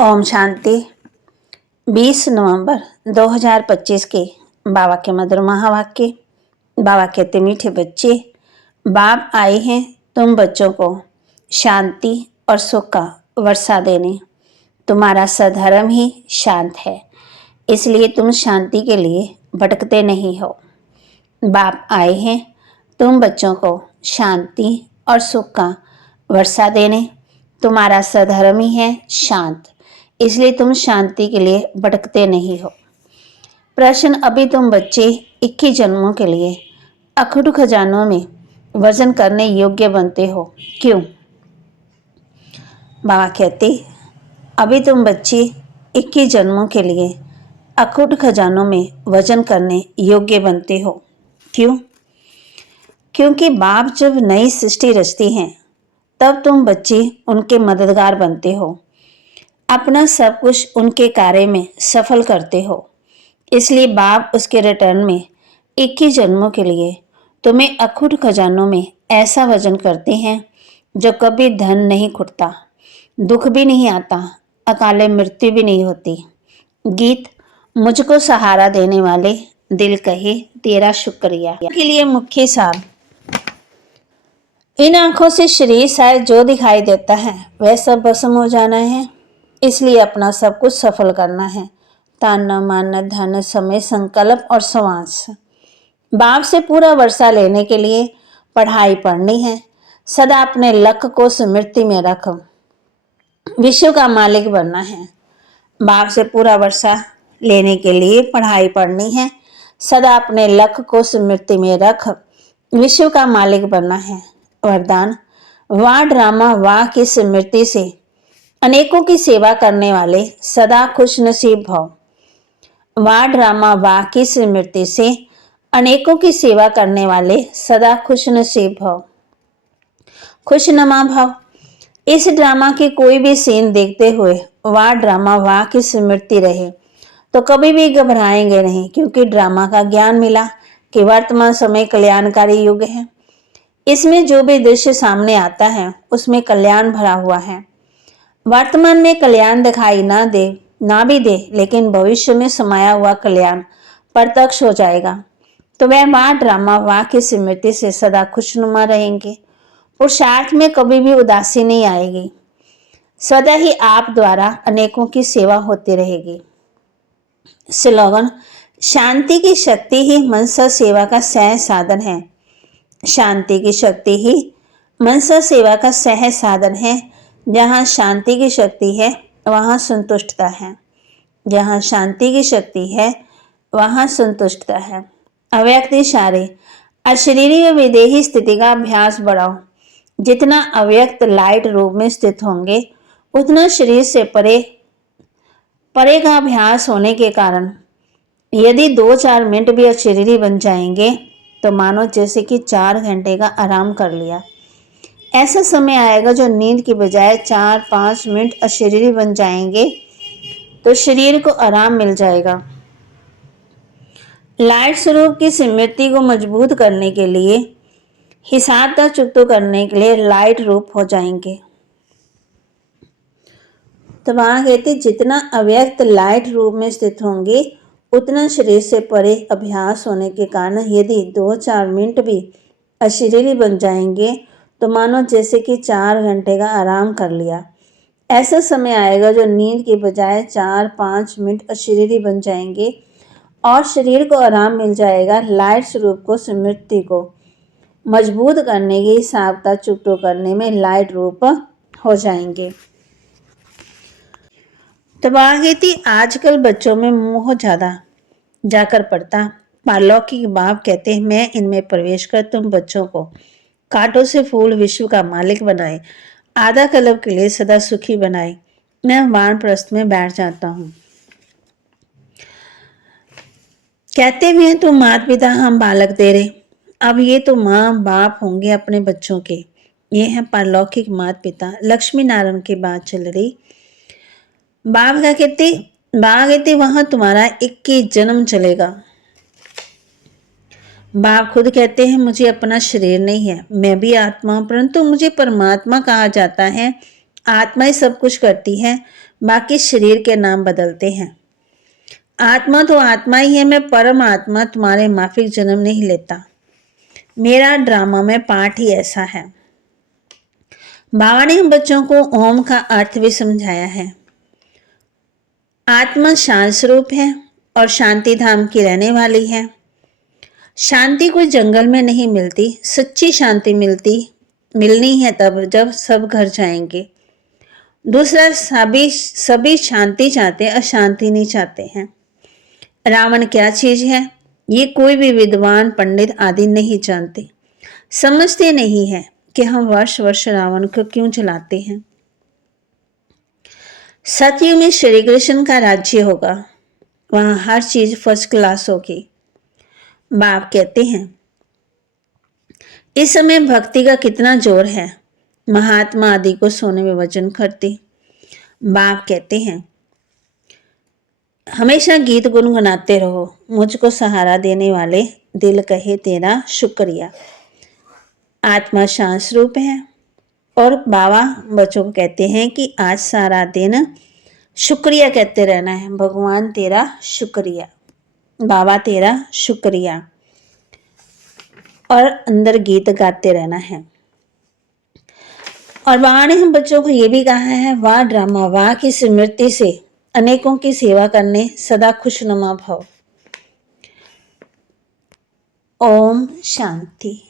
ओम शांति। 20 नवंबर 2025 के बाबा के मधुर महावाक्य। बाबा कहते, मीठे बच्चे, बाप आए हैं तुम बच्चों को शांति और सुख का वर्षा देने। तुम्हारा सधर्म ही शांत है, इसलिए तुम शांति के लिए भटकते नहीं हो। बाप आए हैं तुम बच्चों को शांति और सुख का वर्षा देने। तुम्हारा सधर्म ही है शांत, इसलिए तुम शांति के लिए भटकते नहीं हो। प्रश्न, अभी तुम बच्चे 21 जन्मों के लिए अखंड खजानों में वजन करने योग्य बनते हो, क्यों? बाबा कहते, अभी तुम बच्चे 21 जन्मों के लिए अखंड खजानों में वजन करने योग्य बनते हो, क्यों? क्योंकि बाप जब नई सृष्टि रचते हैं तब तुम बच्चे उनके मददगार बनते हो, अपना सब कुछ उनके कार्य में सफल करते हो। इसलिए बाप उसके रिटर्न में 21 जन्मों के लिए तुम्हें अखंड खजानों में ऐसा वजन करते हैं जो कभी धन नहीं खुटता, दुख भी नहीं आता, अकाले मृत्यु भी नहीं होती। गीत, मुझको सहारा देने वाले दिल कहे तेरा शुक्रिया के लिए मुख्य सार। इन आंखों से शरीर शायद जो दिखाई देता है वह सब भस्म हो जाना है, इसलिए अपना सब कुछ सफल करना है। तन मन धन समय संकल्प और श्वास। बाप से पूरा वर्षा लेने के लिए पढ़ाई पढ़नी है। सदा अपने लक्ष्य को स्मृति में रख विश्व का मालिक बनना है। बाप से पूरा वर्षा लेने के लिए पढ़ाई पढ़नी है। सदा अपने लक्ष्य को स्मृति में रख विश्व का मालिक बनना है। वरदान, वाह ड्रामा वाह की स्मृति से अनेकों की सेवा करने वाले सदा खुश नसीब भव। वाह ड्रामा वाह की स्मृति से अनेकों की सेवा करने वाले सदा खुश नसीब भव। खुशनुमा भव। इस ड्रामा की कोई भी सीन देखते हुए वाह ड्रामा वाह की स्मृति रहे तो कभी भी घबराएंगे नहीं, क्योंकि ड्रामा का ज्ञान मिला कि वर्तमान समय कल्याणकारी युग है। इसमें जो भी दृश्य सामने आता है उसमें कल्याण भरा हुआ है। वर्तमान में कल्याण दिखाई ना भी दे, लेकिन भविष्य में समाया हुआ कल्याण प्रत्यक्ष हो जाएगा। तो वह वाह ड्रामा वाह की स्मृति से सदा खुशनुमा रहेंगे। पुरुषार्थ में कभी भी उदासी नहीं आएगी। सदा ही आप द्वारा अनेकों की सेवा होती रहेगी। स्लोगन, शांति की शक्ति ही मनसा सेवा का सहज साधन है। शांति की शक्ति ही मनसा सेवा का सहज साधन है। जहाँ शांति की शक्ति है वहाँ संतुष्टता है। जहाँ शांति की शक्ति है वहाँ संतुष्टता है। अव्यक्त इशारे, अशरीरी व विदेही स्थिति का अभ्यास बढ़ाओ। जितना अव्यक्त लाइट रूप में स्थित होंगे उतना शरीर से परे का अभ्यास होने के कारण यदि 2-4 मिनट भी अशरीरी बन जाएंगे तो मानो जैसे कि 4 घंटे का आराम कर लिया। ऐसा समय आएगा जो नींद की बजाय 4-5 मिनट अशरीरी बन जाएंगे तो शरीर को आराम मिल जाएगा। लाइट स्वरूप की स्मृति को मजबूत करने के लिए, हिसाबता चुकतो करने के लिए लाइट रूप हो जाएंगे। तो वहां कहते, जितना अव्यक्त लाइट रूप में स्थित होंगे उतना शरीर से परे अभ्यास होने के कारण यदि 2-4 मिनट भी अशरीरी बन जाएंगे तो मानो जैसे कि 4 घंटे का आराम कर लिया। ऐसा समय आएगा जो नींद के बजाय 4-5 मिनट अशरीरी बन जाएंगे और शरीर को आराम मिल जाएगा। लाइट स्वरूप को स्मृति को मजबूत करने की सावता चुकतो करने में लाइट रूप हो जाएंगे। तो बागेती, आजकल बच्चों में मोह ज्यादा जाकर पड़ता। पारलौकिक बाप कहते हैं, मैं इनमें प्रवेश कर तुम बच्चों को कांटों से फूल विश्व का मालिक बनाए, आधा कल्प के लिए सदा सुखी बनाए। मैं वानप्रस्थ में बैठ जाता हूँ। कहते भी हैं तुम माता पिता हम बालक तेरे। अब ये तो माँ बाप होंगे अपने बच्चों के। ये हैं पारलौकिक माता पिता। लक्ष्मी नारायण की बात चल रही। बाप क्या कहते वहां तुम्हारा 21 जन्म चलेगा। बाप खुद कहते हैं, मुझे अपना शरीर नहीं है, मैं भी आत्मा हूं, परंतु मुझे परमात्मा कहा जाता है आत्मा ही सब कुछ करती है, बाकी शरीर के नाम बदलते हैं। आत्मा तो आत्मा ही है, मैं परम आत्मा तुम्हारे माफिक जन्म नहीं लेता। मेरा ड्रामा में पार्ट ही ऐसा है। बाबा ने हम बच्चों को ओम का अर्थ भी समझाया है। आत्मा शांत स्वरूप है और शांति धाम की रहने वाली है। शांति कोई जंगल में नहीं मिलती, सच्ची शांति मिलनी है तब जब सब घर जाएंगे। दूसरा, सभी शांति चाहते, अशांति नहीं चाहते हैं। रावण क्या चीज है, ये कोई भी विद्वान पंडित आदि नहीं जानते, समझते नहीं है कि हम वर्ष वर्ष रावण को क्यों जलाते हैं। सतयुग में श्री कृष्ण का राज्य होगा, वहां हर चीज फर्स्ट क्लास होगी। बाप कहते हैं इस समय भक्ति का कितना जोर है, महात्मा आदि को सोने में वजन करती। बाप कहते हैं हमेशा गीत गुनगुनाते रहो, मुझको सहारा देने वाले दिल कहे तेरा शुक्रिया। आत्मा शांत स्वरूप है और बाबा बच्चों को कहते हैं कि आज सारा दिन शुक्रिया कहते रहना है, भगवान तेरा शुक्रिया, बाबा तेरा शुक्रिया, और अंदर गीत गाते रहना है। और बाबा ने हम बच्चों को ये भी कहा है, वाह ड्रामा, वाह की स्मृति से अनेकों की सेवा करने सदा खुशनुमा भव। ओम शांति।